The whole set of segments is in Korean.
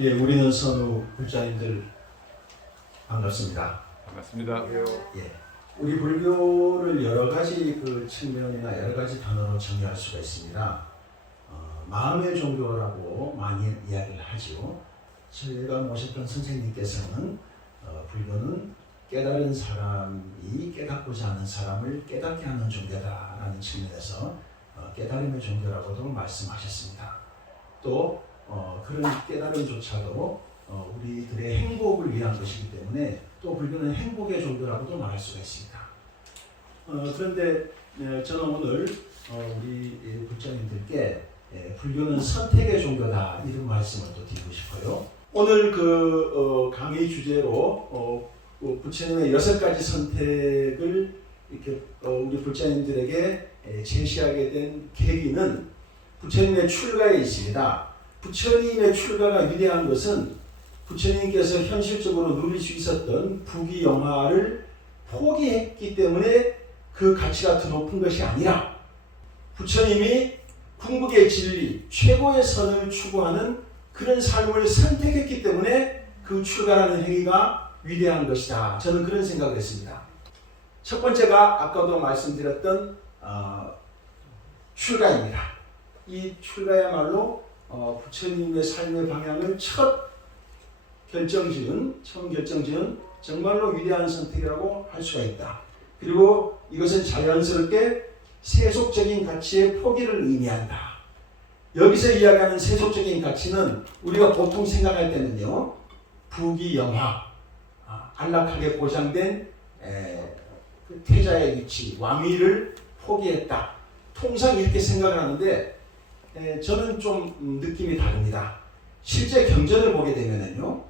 예, 우리는 선우 불자님들 반갑습니다. 반갑습니다. 예, 우리 불교를 여러 가지 그 측면이나 여러 가지 단어로 정의할 수가 있습니다. 마음의 종교라고 많이 이야기를 하죠. 제가 모셨던 선생님께서는 불교는 깨달은 사람이 깨닫고자 하는 사람을 깨닫게 하는 종교다라는 측면에서 깨달음의 종교라고도 말씀하셨습니다. 또 그런 깨달음조차도 우리들의 행복을 위한 것이기 때문에 또 불교는 행복의 종교라고도 말할 수가 있습니다. 그런데 저는 오늘 우리 불자님들께 불교는 선택의 종교다 이런 말씀을 또 드리고 싶어요. 오늘 그 강의 주제로 부처님의 6가지 선택을 이렇게 우리 불자님들에게 제시하게 된 계기는 부처님의 출가에 있습니다. 부처님의 출가가 위대한 것은 부처님께서 현실적으로 누릴 수 있었던 부귀영화를 포기했기 때문에 그 가치가 더 높은 것이 아니라 부처님이 궁극의 진리, 최고의 선을 추구하는 그런 삶을 선택했기 때문에 그 출가라는 행위가 위대한 것이다. 저는 그런 생각을 했습니다. 첫 번째가 아까도 말씀드렸던 출가입니다. 이 출가야말로 부처님의 삶의 방향을 처음 결정지은 정말로 위대한 선택이라고 할 수가 있다. 그리고 이것은 자연스럽게 세속적인 가치의 포기를 의미한다. 여기서 이야기하는 세속적인 가치는 우리가 보통 생각할 때는요, 부귀영화, 안락하게 보장된 그 태자의 위치, 왕위를 포기했다. 통상 이렇게 생각을 하는데 저는 좀 느낌이 다릅니다. 실제 경전을 보게 되면요,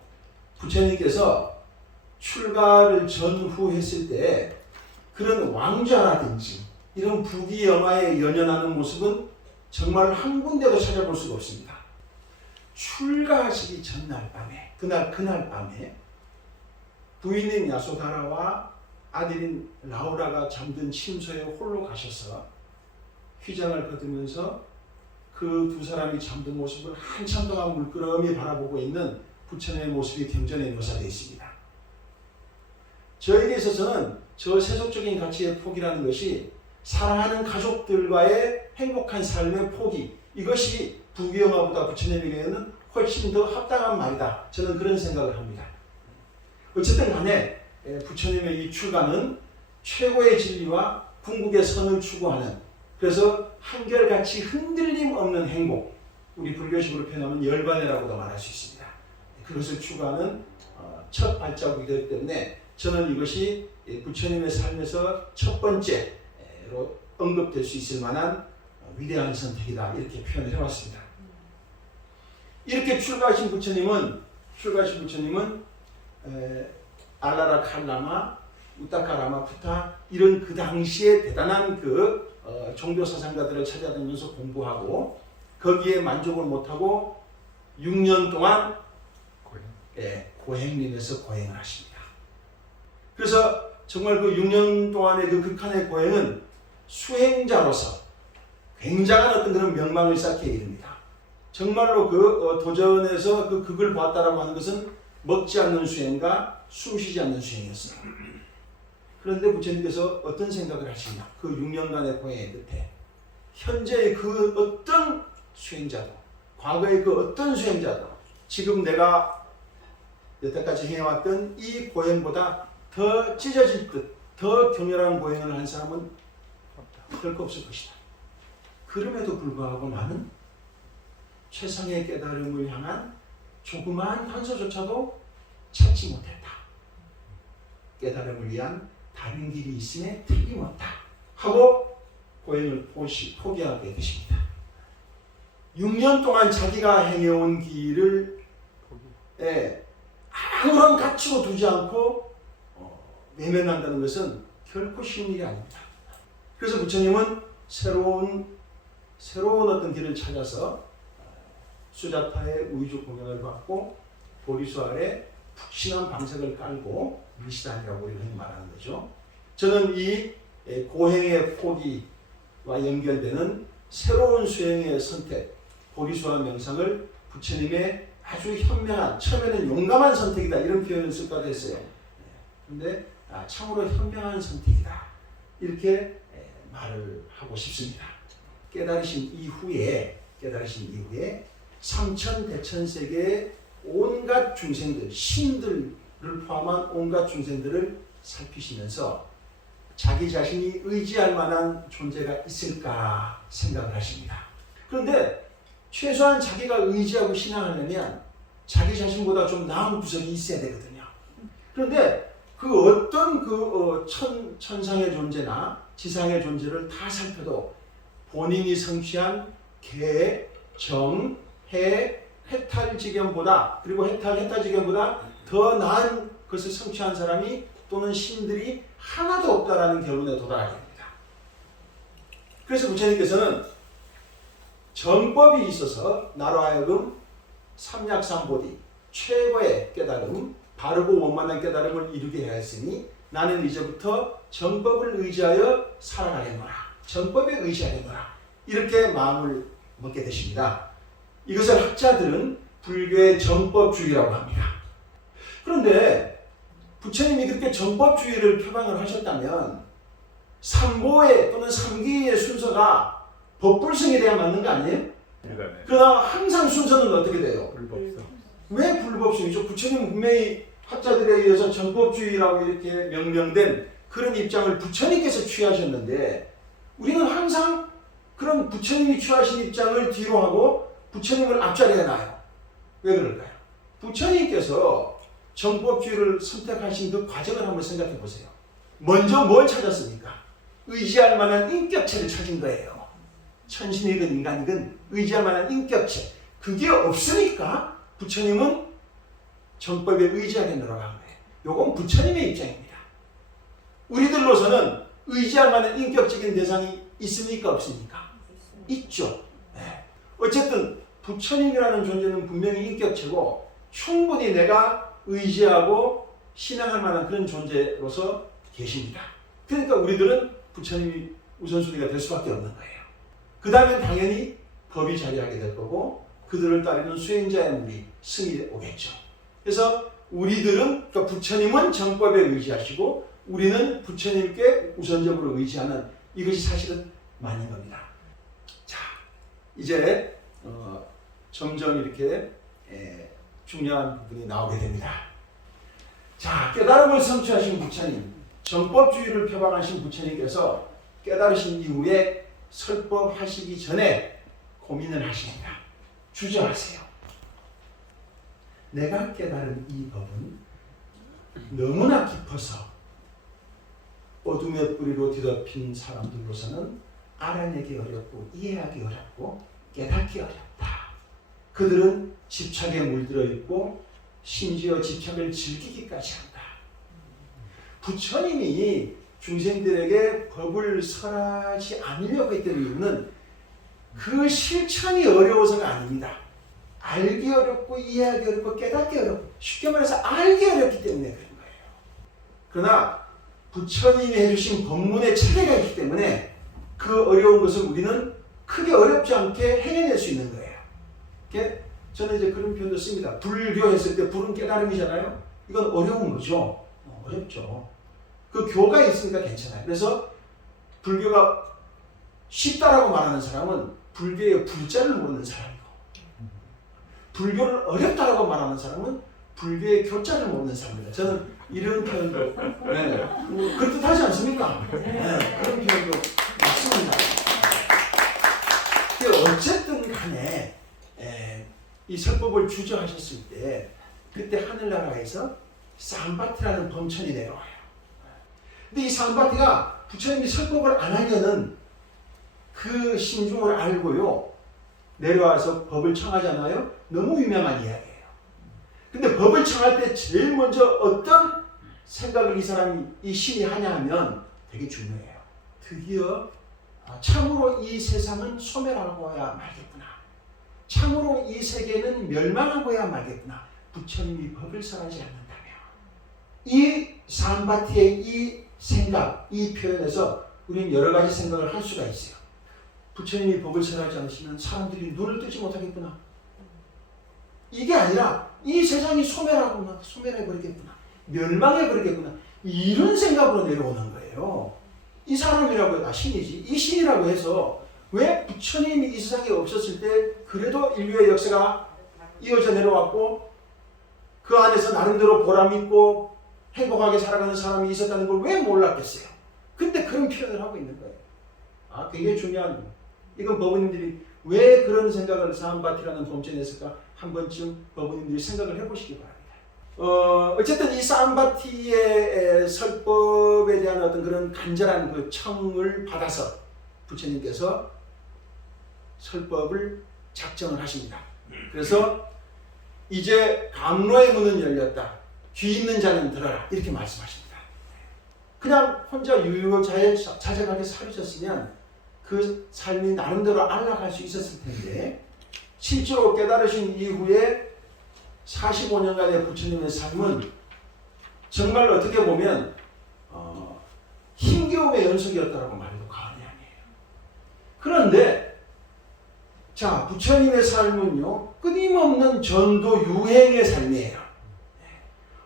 부처님께서 출가를 전후했을 때 그런 왕좌라든지 이런 부귀영화에 연연하는 모습은 정말 한 군데도 찾아볼 수가 없습니다. 출가하시기 전날 밤에, 그날 밤에 부인인 야소다라와 아들인 라우라가 잠든 침소에 홀로 가셔서 휘장을 걷으면서 그 두 사람이 잠든 모습을 한참 동안 물끄러미 바라보고 있는 부처님의 모습이 경전에 묘사되어 있습니다. 저에게 있어서는 저 세속적인 가치의 포기라는 것이 사랑하는 가족들과의 행복한 삶의 포기, 이것이 부귀영화보다 부처님에게는 훨씬 더 합당한 말이다. 저는 그런 생각을 합니다. 어쨌든 간에 부처님의 이 출가는 최고의 진리와 궁극의 선을 추구하는, 그래서 한결같이 흔들림 없는 행복, 우리 불교식으로 표현하면 열반해라고도 말할 수 있습니다. 그것을 추구하는 첫 발자국이 되기 때문에 저는 이것이 부처님의 삶에서 첫 번째로 언급될 수 있을 만한 위대한 선택이다, 이렇게 표현을 해왔습니다. 이렇게 출가하신 부처님은 알라라 칼라마, 우타카라마 푸타, 이런 그 당시에 대단한 그 종교 사상가들을 찾아다니면서 공부하고 거기에 만족을 못하고 6년 동안 고행림에서 고행을 하십니다. 그래서 정말 그 6년 동안의 그 극한의 고행은 수행자로서 굉장한 어떤 그런 명망을 쌓게 이릅니다. 정말로 그 도전에서 그 극을 보았다라고 하는 것은 먹지 않는 수행과 숨쉬지 않는 수행이었습니다. 그런데 부처님께서 어떤 생각을 하시냐? 그 6년간의 고행의 끝에 현재의 그 어떤 수행자도, 과거의 그 어떤 수행자도 지금 내가 여태까지 해왔던 이 고행보다 더 찢어질 듯, 더 격렬한 고행을 한 사람은 결코 없을 것이다. 그럼에도 불구하고 나는 최상의 깨달음을 향한 조그마한 단서조차도 찾지 못했다. 깨달음을 위한 다른 길이 있음에 틀림없다 하고 고행을 포기하게 되십니다. 6년 동안 자기가 행해온 길을 아무런 가치로 두지 않고 외면한다는 것은 결코 쉬운 일이 아닙니다. 그래서 부처님은 새로운 어떤 길을 찾아서 수자타의 우유주 공양을 받고 보리수 아래 푹신한 방석을 깔고 미시다니라고 이렇게 말하는 거죠. 저는 이 고행의 포기와 연결되는 새로운 수행의 선택, 보리수와 명상을 부처님의 아주 현명한, 처음에는 용감한 선택이다 이런 표현을 쓸까 했어요. 근데 참으로 현명한 선택이다 이렇게 말을 하고 싶습니다. 깨달으신 이후에 삼천대천세계의 온갖 중생들, 신들을 포함한 온갖 중생들을 살피시면서 자기 자신이 의지할 만한 존재가 있을까 생각을 하십니다. 그런데 최소한 자기가 의지하고 신앙하려면 자기 자신보다 좀 나은 구석이 있어야 되거든요. 그런데 그 어떤 천상의 존재나 지상의 존재를 다 살펴도 본인이 성취한 계, 정, 해, 해탈지견보다 그리고 해탈지견보다 더 나은 것을 성취한 사람이 또는 신들이 하나도 없다라는 결론에 도달하게 됩니다. 그래서 부처님께서는 정법이 있어서 나로 하여금 삼약삼보디 최고의 깨달음, 바르고 원만한 깨달음을 이루게 하였으니 나는 이제부터 정법을 의지하여 살아가겠노라. 정법에 의지하겠노라. 이렇게 마음을 먹게 되십니다. 이것을 학자들은 불교의 정법주의라고 합니다. 그런데 부처님이 그렇게 정법주의를 표방을 하셨다면 삼보의 또는 삼기의 순서가 법불성에 대한 맞는 거 아니에요? 그러나 항상 순서는 어떻게 돼요? 불법성. 왜 불법성이죠? 부처님 분명히 학자들에 의해서 정법주의라고 이렇게 명명된 그런 입장을 부처님께서 취하셨는데 우리는 항상 그런 부처님이 취하신 입장을 뒤로 하고 부처님을 앞자리에 놔요. 왜 그럴까요? 부처님께서 정법주의를 선택하신 그 과정을 한번 생각해 보세요. 먼저 뭘 찾았습니까? 의지할 만한 인격체를 찾은 거예요. 천신이든 인간이든 의지할 만한 인격체. 그게 없으니까 부처님은 정법에 의지하겠노라고 한 거예요. 요건 부처님의 입장입니다. 우리들로서는 의지할 만한 인격적인 대상이 있습니까? 없습니까? 있죠. 네. 어쨌든 부처님이라는 존재는 분명히 인격체고 충분히 내가 의지하고 신앙할 만한 그런 존재로서 계십니다. 그러니까 우리들은 부처님이 우선순위가 될 수밖에 없는 거예요. 그 다음엔 당연히 법이 자리하게 될 거고 그들을 따르는 수행자의 무리, 승이 오겠죠. 그래서 우리들은 그러니까 부처님은 정법에 의지하시고 우리는 부처님께 우선적으로 의지하는 이것이 사실은 맞는 겁니다. 자, 이제 점점 이렇게 중요한 부분이 나오게 됩니다. 자, 깨달음을 성취하신 부처님, 정법주의를 표방하신 부처님께서 깨달으신 이후에 설법하시기 전에 고민을 하십니다. 주저하세요. 내가 깨달은 이 법은 너무나 깊어서 어둠의 뿌리로 뒤덮인 사람들로서는 알아내기 어렵고 이해하기 어렵고 깨닫기 어렵다. 그들은 집착에 물들어 있고 심지어 집착을 즐기기까지 한다. 부처님이 중생들에게 법을 설하지 않으려고 했던 이유는 그 실천이 어려워서가 아닙니다. 알기 어렵고 이해하기 어렵고 깨닫기 어렵고 쉽게 말해서 알기 어렵기 때문에 그런 거예요. 그러나 부처님이 해주신 법문의 체계가 있기 때문에 그 어려운 것을 우리는 크게 어렵지 않게 해낼 수 있는 거예요. 저는 이제 그런 표현도 씁니다. 불교 했을 때 불은 깨달음이잖아요. 이건 어려운 거죠. 어렵죠. 그 교가 있으니까 괜찮아요. 그래서 불교가 쉽다라고 말하는 사람은 불교의 불자를 모르는 사람이고 불교를 어렵다라고 말하는 사람은 불교의 교자를 모르는 사람입니다. 저는 이런 표현도 그렇듯하지 않습니까? 그런 표현도 맞습니다. 어쨌든 간에 이 설법을 주저하셨을 때 그때 하늘나라에서 삼바티라는 범천이 내려와요. 근데 이 삼바티가 부처님이 설법을 안 하려는 그 심중을 알고요. 내려와서 법을 청하잖아요. 너무 유명한 이야기예요. 근데 법을 청할 때 제일 먼저 어떤 생각을 이 신이 하냐 하면 되게 중요해요. 드디어 참으로 이 세상은 소멸하고야 말겠구나. 참으로 이 세계는 멸망하고야 말겠구나. 부처님이 법을 설하지 않는다면. 이 삼바티의 이 생각, 이 표현에서 우리는 여러 가지 생각을 할 수가 있어요. 부처님이 법을 설하지 않으시면 사람들이 눈을 뜨지 못하겠구나. 이게 아니라 이 세상이 소멸해버리겠구나. 멸망해버리겠구나. 이런 생각으로 내려오는 거예요. 이 사람이라고, 신이지. 이 신이라고 해서 왜 부처님이 이 세상에 없었을 때 그래도 인류의 역사가 이어져 내려왔고 그 안에서 나름대로 보람있고 행복하게 살아가는 사람이 있었다는 걸 왜 몰랐겠어요? 근데 그런 표현을 하고 있는 거예요. 굉장히 중요한 거예요. 이건 법원님들이 왜 그런 생각을 사암바티라는 돔체에 냈을까? 한 번쯤 법원님들이 생각을 해보시기 바랍니다. 어쨌든 이 사암바티의 설법에 대한 어떤 그런 간절한 그 청을 받아서 부처님께서 설법을 작정을 하십니다. 그래서 이제 감로의 문은 열렸다. 귀 있는 자는 들어라. 이렇게 말씀하십니다. 그냥 혼자 유유자적하게 살으셨으면 그 삶이 나름대로 안락할 수 있었을 텐데 실제로 깨달으신 이후에 45년간의 부처님의 삶은 정말 어떻게 보면 힘겨움의 연속이었다라고 말해도 과언이 아니에요. 그런데 자, 부처님의 삶은요 끊임없는 전도 유행의 삶이에요.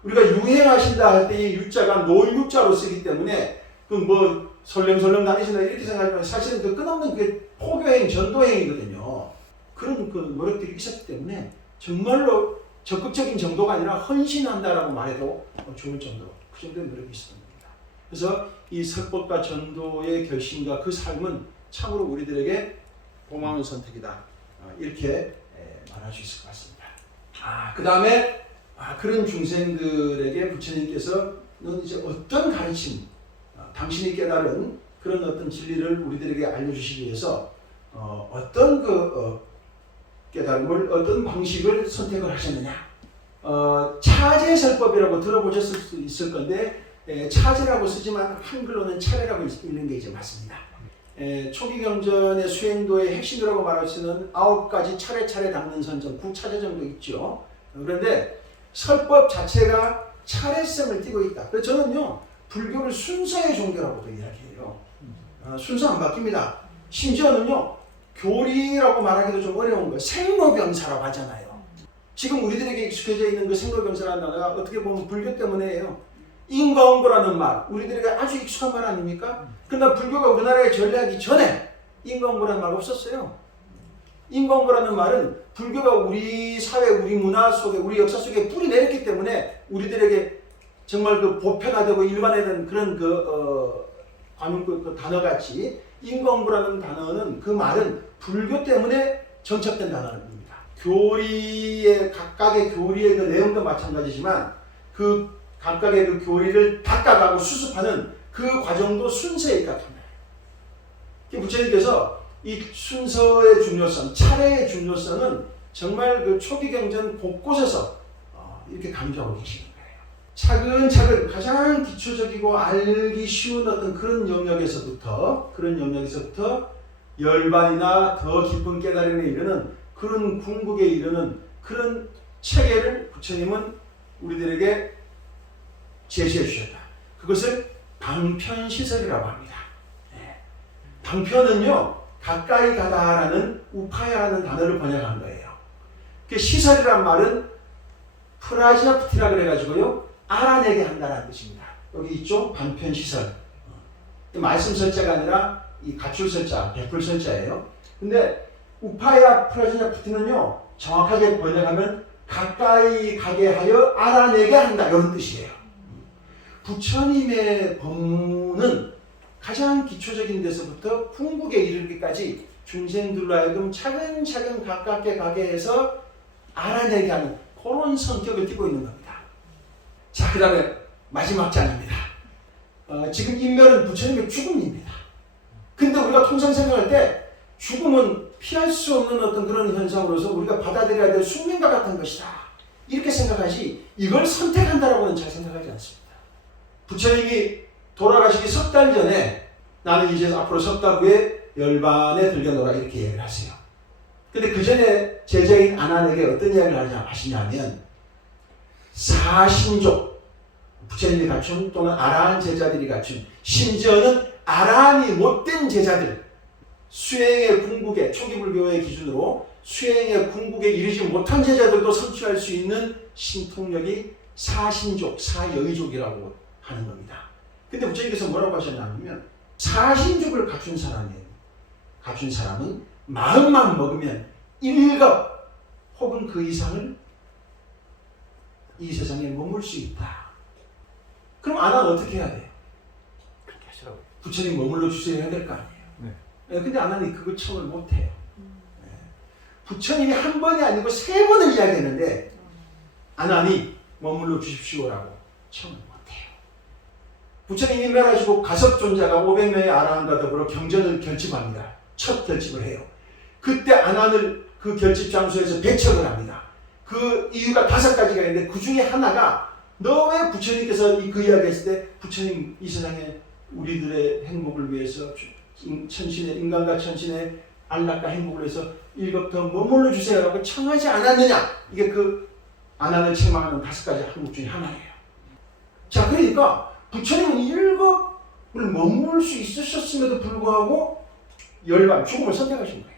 우리가 유행하신다 할 때 이 유자가 노유자로 쓰기 때문에 그 뭐 설렁설렁 다니신다 이렇게 생각하지만 사실은 그 끝없는 그 포교행, 전도행이거든요. 그런 그 노력들이 있었기 때문에 정말로 적극적인 정도가 아니라 헌신한다라고 말해도 좋을 정도로 그 정도의 노력이 있었던 겁니다. 그래서 이 설법과 전도의 결심과 그 삶은 참으로 우리들에게 고마운 선택이다. 이렇게 말할 수 있을 것 같습니다. 그 다음에 그런 중생들에게 부처님께서는 이제 어떤 가르침, 당신이 깨달은 그런 어떤 진리를 우리들에게 알려주시기 위해서 어떤 깨달음을 어떤 방식을 선택을 하셨느냐. 차제설법이라고 들어보셨을 수 있을 건데 차제라고 쓰지만 한글로는 차례라고 읽는 게 이제 맞습니다. 초기 경전의 수행도의 핵심이라고 말할 수 있는 9가지 차례차례 닦는 선정 9차제 정도 있죠. 그런데 설법 자체가 차례성을 띠고 있다. 그래서 저는요 불교를 순서의 종교라고도 이야기해요. 순서 안 바뀝니다. 심지어는요 교리라고 말하기도 좀 어려운 거예요. 생로병사라고 하잖아요. 지금 우리들에게 익숙해져 있는 그 생로병사라는 단어가 어떻게 보면 불교 때문에요. 인과응보라는 말, 우리들에게 아주 익숙한 말 아닙니까? 그러나 불교가 우리나라에 전래하기 전에 인과응보라는 말 없었어요. 인과응보라는 말은 불교가 우리 사회, 우리 문화 속에, 우리 역사 속에 뿌리 내렸기 때문에 우리들에게 정말 그 보편화되고 일반화된 그런 그 단어같이 인과응보라는 단어는 그 말은 불교 때문에 정착된 단어입니다. 각각의 교리의 그 내용도 마찬가지지만 그 각각의 그 교리를 닦아가고 수습하는 그 과정도 순서에 입각합니다. 부처님께서 이 순서의 중요성, 차례의 중요성은 정말 그 초기 경전 곳곳에서 이렇게 강조하고 계시는 거예요. 차근차근 가장 기초적이고 알기 쉬운 어떤 그런 영역에서부터 열반이나 더 깊은 깨달음에 이르는 그런 궁극에 이르는 그런 체계를 부처님은 우리들에게 제시해 주셨다. 그것을 방편시설이라고 합니다. 방편은요 가까이 가다라는 우파야라는 단어를 번역한 거예요. 그 시설이란 말은 프라지아프티라 그래가지고요 알아내게 한다는 뜻입니다. 여기 있죠 방편시설. 말씀 설자가 아니라 이 가출 설자, 베풀 설자예요. 근데 우파야 프라지아프티는요 정확하게 번역하면 가까이 가게 하여 알아내게 한다 이런 뜻이에요. 부처님의 법문은 가장 기초적인 데서부터 궁극에 이르기까지 중생들로 하여금 차근차근 가깝게 가게 해서 알아내게 하는 그런 성격을 띠고 있는 겁니다. 자, 그 다음에 마지막 장입니다. 지금 인멸은 부처님의 죽음입니다. 근데 우리가 통상 생각할 때 죽음은 피할 수 없는 어떤 그런 현상으로서 우리가 받아들여야 될 숙명과 같은 것이다. 이렇게 생각하지 이걸 선택한다라고는 잘 생각하지 않습니다. 부처님이 돌아가시기 석 달 전에 나는 이제 앞으로 석 달 후에 열반에 들려노라 이렇게 얘기를 하세요. 근데 그 전에 제자인 아난에게 어떤 이야기를 하시냐면 사신족 부처님이 갖춘 또는 아라한 제자들이 갖춘 심지어는 아라한이 못된 제자들 수행의 궁극의 초기 불교의 기준으로 수행의 궁극에 이르지 못한 제자들도 성취할 수 있는 신통력이 사신족, 사여의족이라고 하는 겁니다. 근데 부처님께서 뭐라고 하셨냐면 사신족을 갖춘 사람은 마음만 먹으면 1급 혹은 그 이상을 이 세상에 머물 수 있다. 그럼 안 하면 어떻게 해야 돼요? 그렇게 하시라고요. 부처님 머물러 주세요 해야 될 거 아니에요. 네. 근데 안 하니 그거 청을 못 해요. 네. 부처님이 한 번이 아니고 3번을 이야기했는데 안 하니 머물러 주십시오라고 청을 못 해요. 부처님이 멸하시고 가섭존자가 500명의 아라한과 더불어 경전을 결집합니다. 첫 결집을 해요. 그때 안한을 그 결집 장소에서 배척을 합니다. 그 이유가 5가지가 있는데 그 중에 하나가 너 왜 부처님께서 그 이야기 했을 때 부처님 이 세상에 우리들의 행복을 위해서 천신의 인간과 천신의 안락과 행복을 위해서 1급 더 머물러 주세요라고 청하지 않았느냐. 이게 그 안한을 책망하는 5가지 항목 중에 하나예요. 자, 그러니까 부처님은 1급을 머물 수 있으셨음에도 불구하고 열반, 죽음을 선택하신 거예요.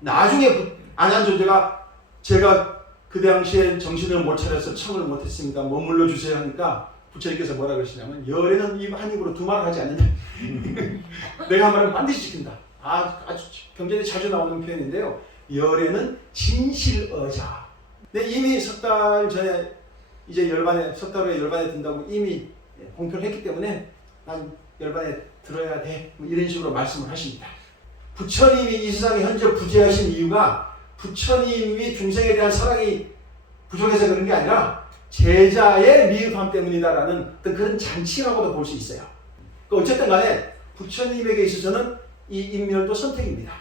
나중에 안한 존재가 제가 그 당시에 정신을 못 차려서 청을 못했습니다. 머물러 주세요 하니까 부처님께서 뭐라 그러시냐면 열에는 입 한 입으로 두 말을 하지 않느냐. 내가 한 말은 반드시 지킨다. 아주 경전에 자주 나오는 표현인데요. 열에는 진실어자. 근데 이미 석 달 전에 이제 석 달 후에 열반에 든다고 이미 공표를 했기 때문에 난 열반에 들어야 돼. 뭐 이런 식으로 말씀을 하십니다. 부처님이 이 세상에 현재 부재하신 이유가 부처님이 중생에 대한 사랑이 부족해서 그런 게 아니라 제자의 미흡함 때문이다라는 어떤 그런 장치라고도 볼 수 있어요. 어쨌든 간에 부처님에게 있어서는 이 인멸도 선택입니다.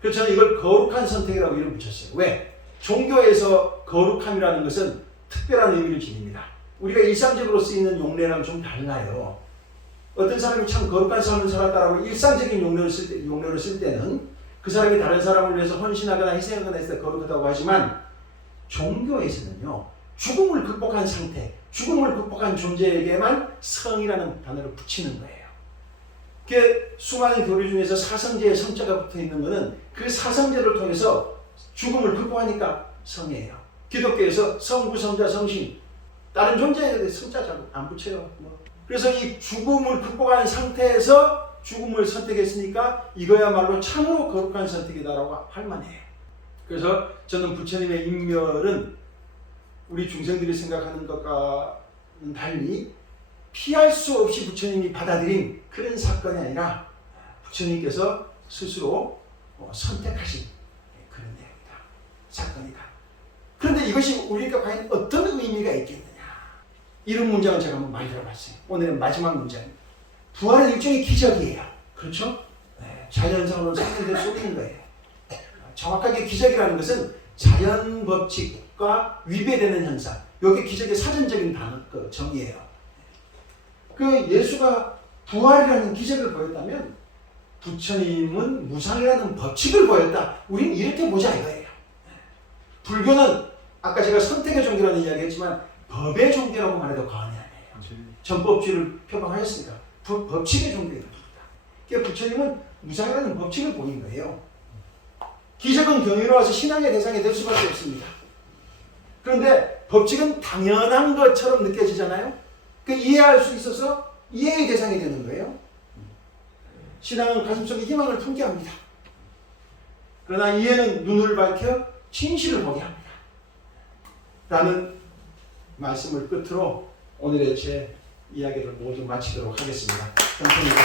그래서 저는 이걸 거룩한 선택이라고 이름 붙였어요. 왜? 종교에서 거룩함이라는 것은 특별한 의미를 지닙니다. 우리가 일상적으로 쓰이는 용례랑 좀 달라요. 어떤 사람이 참 거룩한 삶을 살았다라고 일상적인 용례를 쓸 때는 그 사람이 다른 사람을 위해서 헌신하거나 희생하거나 했을 때 거룩하다고 하지만 종교에서는요. 죽음을 극복한 상태, 죽음을 극복한 존재에게만 성이라는 단어를 붙이는 거예요. 수많은 교리 중에서 사성제의 성자가 붙어있는 것은 그 사성제를 통해서 죽음을 극복하니까 성이에요. 기독교에서 성부, 성자, 성신 다른 존재에 대해 성자 잘 안 붙여요. 그래서 이 죽음을 극복한 상태에서 죽음을 선택했으니까 이거야말로 참으로 거룩한 선택이다라고 할 만해요. 그래서 저는 부처님의 인멸은 우리 중생들이 생각하는 것과는 달리 피할 수 없이 부처님이 받아들인 그런 사건이 아니라 부처님께서 스스로 선택하신 그런 내용이다. 사건이다. 그런데 이것이 우리가 과연 어떤 의미가 있겠느냐. 이런 문장을 제가 한번 많이 들어봤어요. 오늘은 마지막 문장입니다. 부활은 일종의 기적이에요. 그렇죠? 네, 자연상으로 상징될 수 없는 거예요. 정확하게 기적이라는 것은 자연 법칙과 위배되는 현상. 이게 기적의 사전적인 단어, 정의예요. 예수가 부활이라는 기적을 보였다면 부처님은 무상이라는 법칙을 보였다. 우리는 이렇게 보자 이거예요. 불교는 아까 제가 선택의 종교라는 이야기 했지만 법의 종교라고 말해도 과언이 아니에요. 전법주의를 표방하였으니까 법칙의 종교입니다. 그러니까 부처님은 무상이라는 법칙을 보인 거예요. 기적은 경이로워서 신앙의 대상이 될 수밖에 없습니다. 그런데 법칙은 당연한 것처럼 느껴지잖아요. 이해할 수 있어서 이해의 대상이 되는 거예요. 신앙은 가슴속에 희망을 품게 합니다. 그러나 이해는 눈을 밝혀 진실을 보게 합니다. 라는 말씀을 끝으로 오늘의 제 이야기를 모두 마치도록 하겠습니다. 감사합니다.